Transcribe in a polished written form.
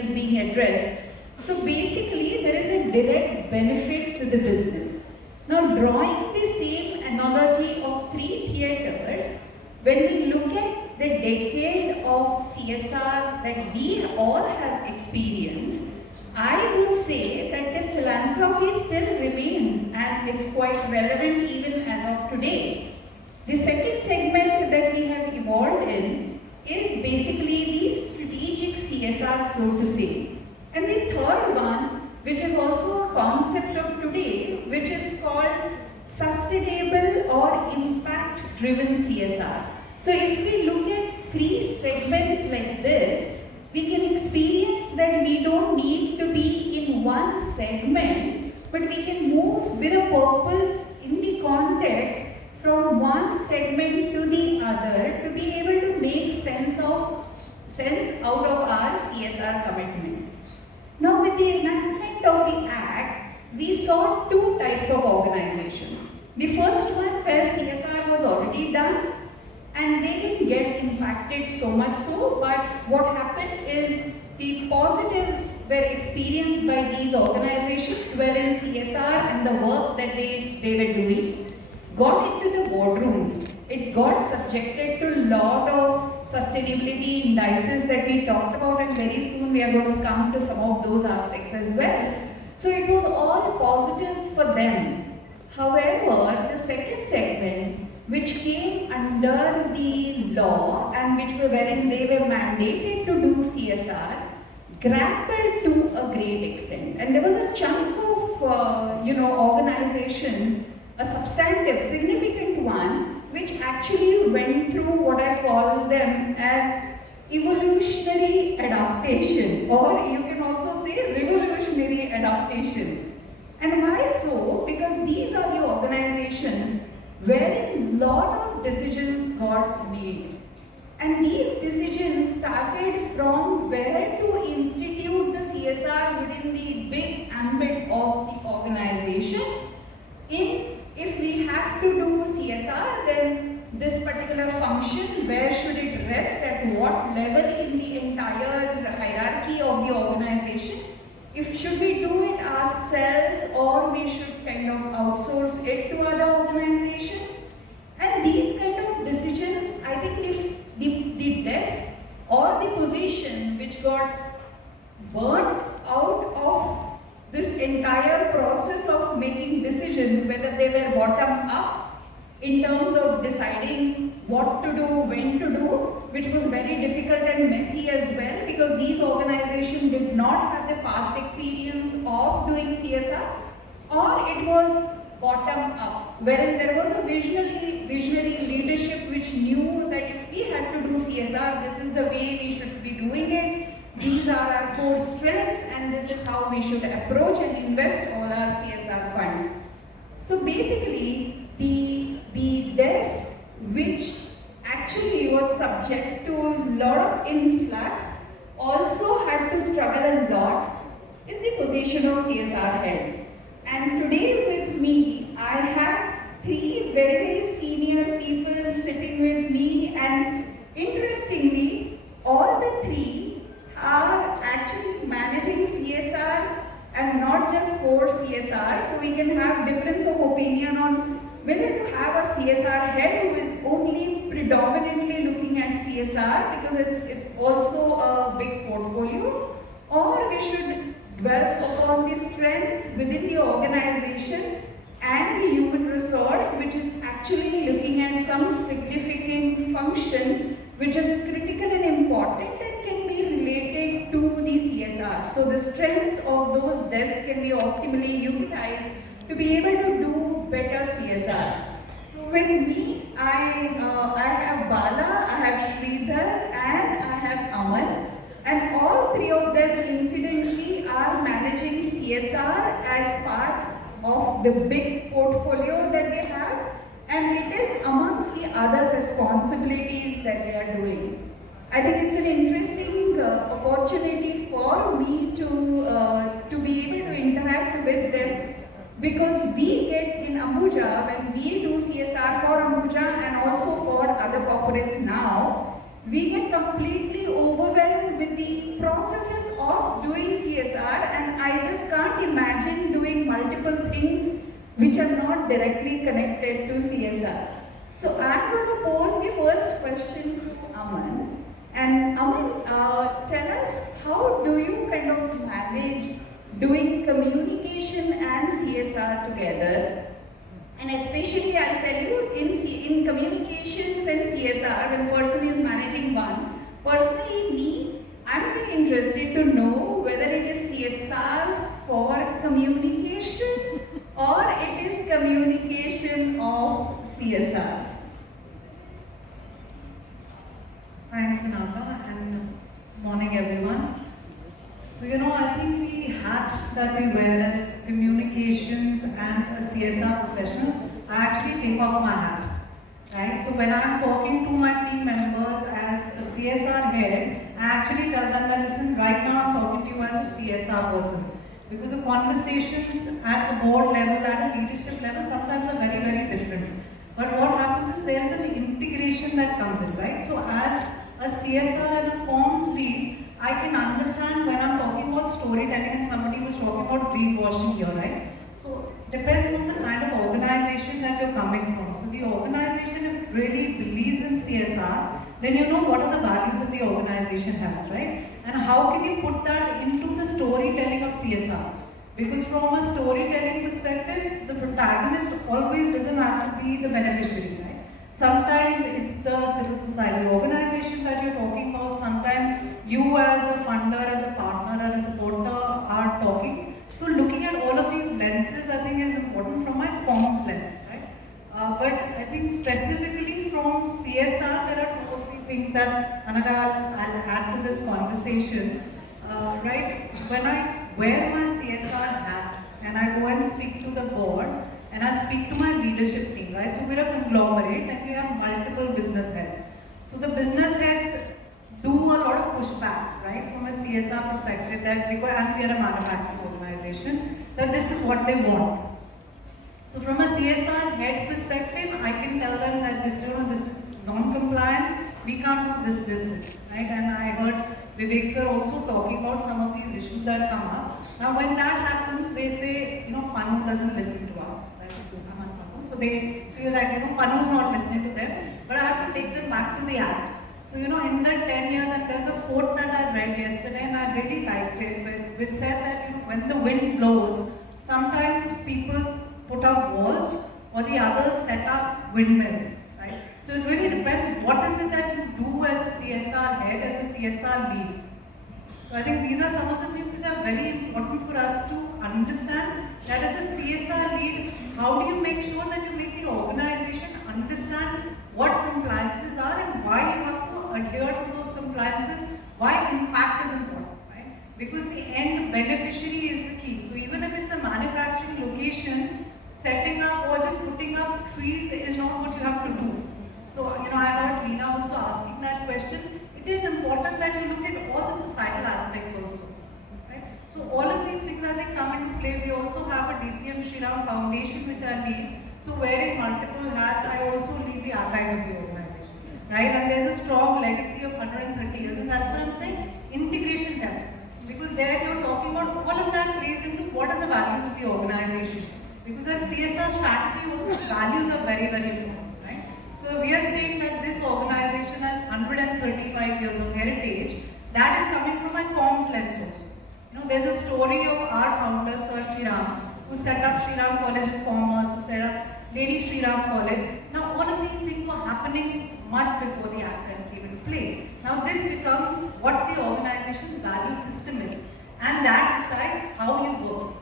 is being addressed. So basically, there is a direct benefit to the business. Now, drawing the same analogy of 3 theatres, when we look at the decade of CSR that we all have experienced, I would say that the philanthropy still remains and it's quite relevant even as of today. The second segment that we have evolved in is basically the strategic CSR, so to say. And the third one, which is also a concept of today, which is called sustainable or impact-driven CSR. So if we look at 3 segments like this, we can experience that we don't need to be in one segment, but we can move with a purpose in the context from one segment to the other to be able to make sense out of our CSR commitment. Now, with the enactment of the Act, we saw 2 types of organizations. The first one where CSR was already done and they didn't get impacted so much so, but what happened is the positives were experienced by these organizations wherein CSR and the work that they were doing got into the boardrooms. It got subjected to a lot of sustainability indices that we talked about, and very soon we are going to come to some of those aspects as well. So it was all positives for them. However, the second segment, which came under the law and wherein they were mandated to do CSR, grappled to a great extent. And there was a chunk of organizations, a substantive, significant one, which actually went through what I call them as evolutionary adaptation, or you can also say revolutionary adaptation. And why so? Because these are the organizations wherein a lot of decisions got made. And these decisions started from where to institute the CSR within the big ambit of the organization. If we have to do CSR, then this particular function, where should it rest, at what level in the entire hierarchy of the organization? Should we do it ourselves, or we should kind of outsource it to other organizations? And these kind of decisions, I think if the desk or the position which got burnt out of this entire process of making decisions, whether they were bottom up in terms of deciding what to do, when to do, which was very difficult and messy as well, because these organizations did not have the past experience of doing CSR, or it was bottom up, wherein there was a visionary leadership which knew that if we had to do CSR, this is the way we should be doing it. These are our core strengths, and this is how we should approach and invest all our CSR funds. So basically, the desk, which actually was subject to a lot of influx, also had to struggle a lot, is the position of CSR head. And today with me, I have 3 very senior people sitting with me, and interestingly, all the 3 are actually managing CSR and not just core CSR, so we can have difference of opinion on whether to have a CSR head who is only predominantly looking at CSR because it's also a big portfolio, or we should dwell upon the strengths within the organization and the human resource, which is actually looking at some significant function which is critical and important and can be related to the CSR. So the strengths of those desks can be optimally utilized to be able to do better CSR. So with me, I have Bala, I have Sridhar, and I have Aman. And all 3 of them incidentally are managing CSR as part of the big portfolio that they have, and it is amongst the other responsibilities that they are doing. I think it's an interesting opportunity for me to be able to interact with them, because we get in Ambuja, when we do CSR for Ambuja and also for other corporates now, we get completely overwhelmed with the processes of can't imagine doing multiple things which are not directly connected to CSR. So I'm going to pose the first question to Aman. And Aman, tell us, how do you kind of manage doing communication and CSR together? And especially, I'll tell you, in communications and CSR, when person is managing one, personally me, I'm very interested to know whether it is CSR for communication or it is communication of CSR. Thanks, Nanda, and morning, everyone. So, I think the hat that we wear as communications and a CSR professional, I actually take off my hat, right? So, when I'm talking to my team members as a CSR head, I actually tell them that, listen, right now I'm talking to you as a CSR person. Because the conversations at a board level, at a leadership level, sometimes are very, very different. But what happens is there's an integration that comes in, right? So, as a CSR and a comms lead, I can understand when I'm talking about storytelling and somebody was talking about greenwashing here, right? So, depends on the kind of organization that you're coming from. So, the organization, if it really believes in CSR, then you know what are the values that the organization has, right? And how can you put that into the storytelling of CSR? Because from a storytelling perspective, the protagonist always doesn't have to be the beneficiary, right? Sometimes it's the civil society organization that you're talking about. Sometimes you as a funder, as a partner, or a supporter are talking. So looking at all of these lenses, I think is important from my comms lens, right? But I think specifically from CSR, there are 2 or 3 things that Anaga I'll add to this conversation. Right? When I wear my CSR hat and I go and speak to the board, and I speak to my leadership team, right? So we're a conglomerate and we have multiple business heads. So the business heads do a lot of pushback, right? From a CSR perspective that because and we are a manufacturing organization, that this is what they want. So from a CSR head perspective, I can tell them that this is non-compliance, we can't do this, right? And I heard Vivek sir also talking about some of these issues that come up. Now when that happens, they say, Panu doesn't listen to us. So they feel that, Panu is not listening to them, but I have to take them back to the act. So, in the 10 years, and there's a quote that I read yesterday, and I really liked it, which said that, when the wind blows, sometimes people put up walls, or the others set up windmills, right? So it really depends, what is it that you do as a CSR head, as a CSR lead? So I think these are some of the things which are very important for us to understand. That as a CSR lead, how do you make sure that you make the organization understand what compliances are and why you have to adhere to those compliances, why impact is important, right? Because the end beneficiary is the key. So even if it's a manufacturing location, setting up or just putting up trees is not what you have to do. So, I heard Leena also asking that question. It is important that you look at all the societal aspects also. So all of these things as they come into play, we also have a DCM Shriram Foundation which I lead. So wearing multiple hats, I also lead the archives of the organization, right? And there's a strong legacy of 130 years, and that's what I'm saying, integration helps. Because there you're talking about all of that plays into what are the values of the organization. Because as CSR strategy also, values are very, very important, right? So we are saying that this organization has 135 years of heritage. That is coming from my comms lens also. There's a story of our founder, Csr.Summit, who set up Shriram College of Commerce, who set up Lady Shriram College. Now, all of these things were happening much before the Act came into play. Now, this becomes what the organization's value system is, and that decides how you work.